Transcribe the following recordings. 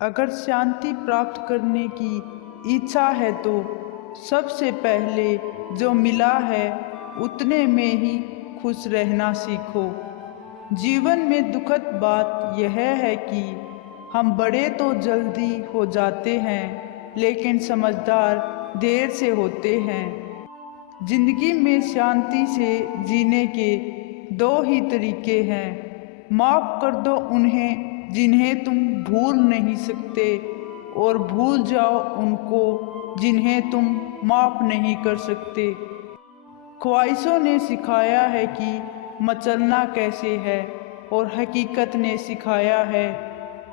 अगर शांति प्राप्त करने की इच्छा है तो सबसे पहले जो मिला है उतने में ही खुश रहना सीखो। जीवन में दुखद बात यह है कि हम बड़े तो जल्दी हो जाते हैं, लेकिन समझदार देर से होते हैं। जिंदगी में शांति से जीने के दो ही तरीके हैं। माफ़ कर दो उन्हें जिन्हें तुम भूल नहीं सकते, और भूल जाओ उनको जिन्हें तुम माफ़ नहीं कर सकते। ख्वाहिशों ने सिखाया है कि मचलना कैसे है, और हकीकत ने सिखाया है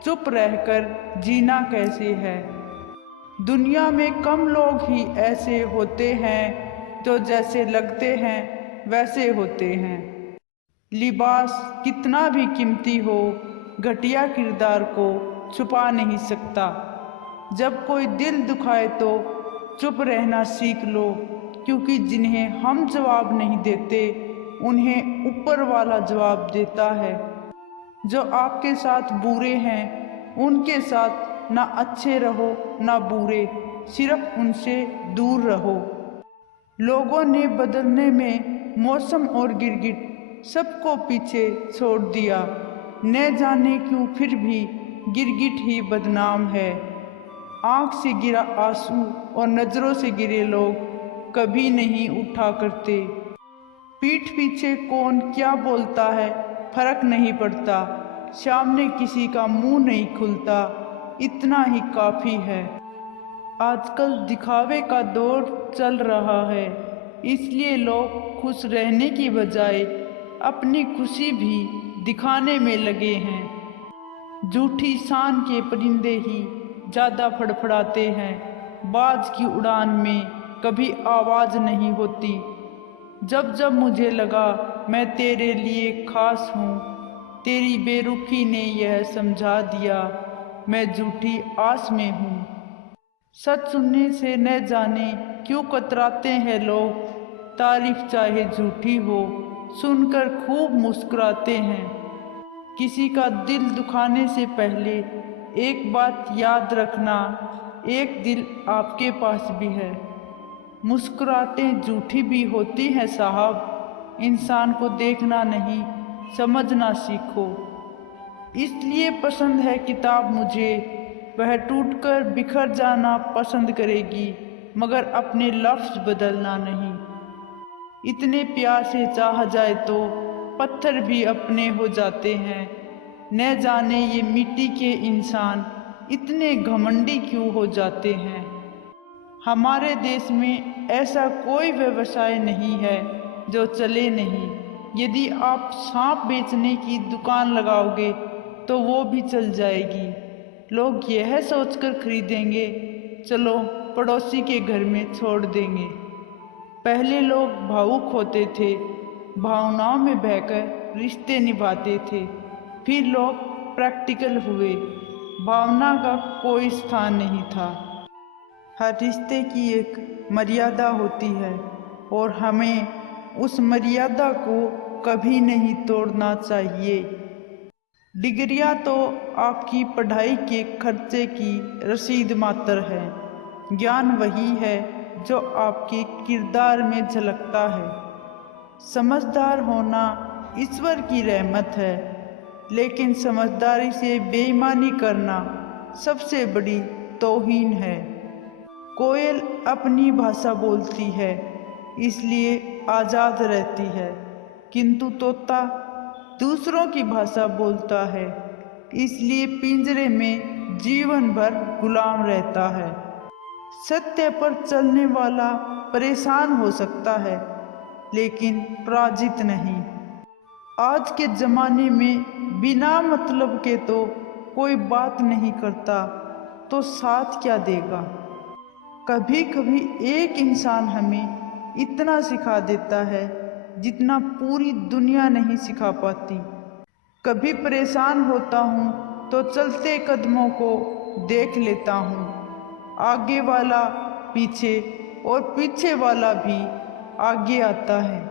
चुप रहकर जीना कैसे है। दुनिया में कम लोग ही ऐसे होते हैं जो जैसे लगते हैं वैसे होते हैं। लिबास कितना भी कीमती हो, घटिया किरदार को छुपा नहीं सकता। जब कोई दिल दुखाए तो चुप रहना सीख लो, क्योंकि जिन्हें हम जवाब नहीं देते उन्हें ऊपर वाला जवाब देता है। जो आपके साथ बुरे हैं उनके साथ ना अच्छे रहो ना बुरे, सिर्फ उनसे दूर रहो। लोगों ने बदलने में मौसम और गिरगिट सबको पीछे छोड़ दिया। न जाने क्यों फिर भी गिरगिट ही बदनाम है। आँख से गिरा आंसू और नज़रों से गिरे लोग कभी नहीं उठा करते। पीठ पीछे कौन क्या बोलता है फर्क नहीं पड़ता, सामने किसी का मुंह नहीं खुलता, इतना ही काफ़ी है। आजकल दिखावे का दौर चल रहा है, इसलिए लोग खुश रहने की बजाय अपनी खुशी भी दिखाने में लगे हैं। झूठी शान के परिंदे ही ज़्यादा फड़फड़ाते हैं। बाज की उड़ान में कभी आवाज़ नहीं होती। जब जब मुझे लगा मैं तेरे लिए खास हूँ, तेरी बेरुखी ने यह समझा दिया मैं झूठी आस में हूँ। सच सुनने से न जाने क्यों कतराते हैं लोग, तारीफ चाहे झूठी हो सुनकर खूब मुस्कुराते हैं। किसी का दिल दुखाने से पहले एक बात याद रखना, एक दिल आपके पास भी है। मुस्कुराहटें झूठी भी होती हैं साहब, इंसान को देखना नहीं समझना सीखो। इसलिए पसंद है किताब मुझे, वह टूटकर बिखर जाना पसंद करेगी, मगर अपने लफ्ज़ बदलना नहीं। इतने प्यार से चाहा जाए तो पत्थर भी अपने हो जाते हैं। न जाने ये मिट्टी के इंसान इतने घमंडी क्यों हो जाते हैं। हमारे देश में ऐसा कोई व्यवसाय नहीं है जो चले नहीं। यदि आप सांप बेचने की दुकान लगाओगे तो वो भी चल जाएगी। लोग यह सोचकर खरीदेंगे चलो पड़ोसी के घर में छोड़ देंगे। पहले लोग भावुक होते थे, भावनाओं में बहकर रिश्ते निभाते थे। फिर लोग प्रैक्टिकल हुए, भावना का कोई स्थान नहीं था। हर रिश्ते की एक मर्यादा होती है और हमें उस मर्यादा को कभी नहीं तोड़ना चाहिए। डिग्रियां तो आपकी पढ़ाई के खर्चे की रसीद मात्र है, ज्ञान वही है जो आपके किरदार में झलकता है। समझदार होना ईश्वर की रहमत है, लेकिन समझदारी से बेईमानी करना सबसे बड़ी तौहीन है। कोयल अपनी भाषा बोलती है इसलिए आज़ाद रहती है, किंतु तोता दूसरों की भाषा बोलता है इसलिए पिंजरे में जीवन भर गुलाम रहता है। सत्य पर चलने वाला परेशान हो सकता है, लेकिन पराजित नहीं। आज के ज़माने में बिना मतलब के तो कोई बात नहीं करता, तो साथ क्या देगा। कभी कभी एक इंसान हमें इतना सिखा देता है जितना पूरी दुनिया नहीं सिखा पाती। कभी परेशान होता हूँ तो चलते कदमों को देख लेता हूँ, आगे वाला पीछे और पीछे वाला भी आगे आता है।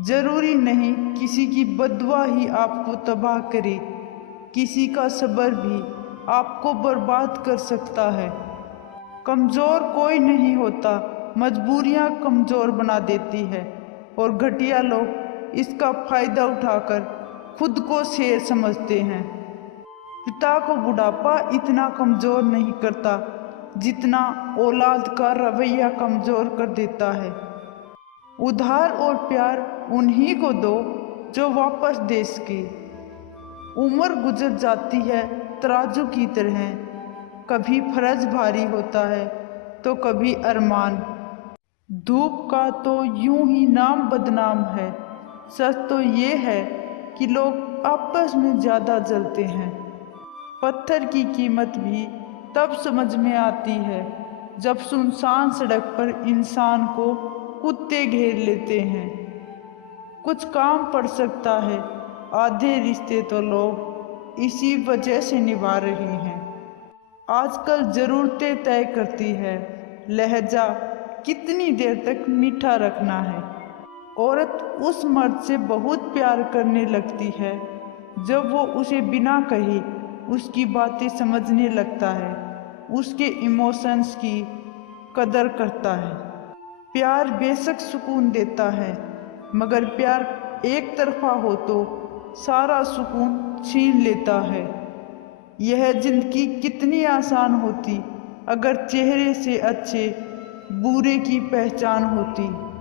ज़रूरी नहीं किसी की बद्दुआ ही आपको तबाह करे, किसी का सब्र भी आपको बर्बाद कर सकता है। कमज़ोर कोई नहीं होता, मजबूरियाँ कमज़ोर बना देती है और घटिया लोग इसका फ़ायदा उठाकर खुद को शेर समझते हैं। पिता को बुढ़ापा इतना कमज़ोर नहीं करता जितना औलाद का रवैया कमज़ोर कर देता है। उधार और प्यार उन्हीं को दो जो वापस दे सके। उम्र गुजर जाती है तराजू की तरह, कभी फर्ज भारी होता है तो कभी अरमान। धूप का तो यूं ही नाम बदनाम है, सच तो ये है कि लोग आपस में ज़्यादा जलते हैं। पत्थर की कीमत भी तब समझ में आती है जब सुनसान सड़क पर इंसान को कुत्ते घेर लेते हैं। कुछ काम पड़ सकता है, आधे रिश्ते तो लोग इसी वजह से निभा रहे हैं। आजकल ज़रूरतें तय करती है लहजा कितनी देर तक मीठा रखना है। औरत उस मर्द से बहुत प्यार करने लगती है जब वो उसे बिना कहे उसकी बातें समझने लगता है, उसके इमोशंस की कदर करता है। प्यार बेशक सुकून देता है, मगर प्यार एक तरफा हो तो सारा सुकून छीन लेता है। यह जिंदगी कितनी आसान होती अगर चेहरे से अच्छे बुरे की पहचान होती।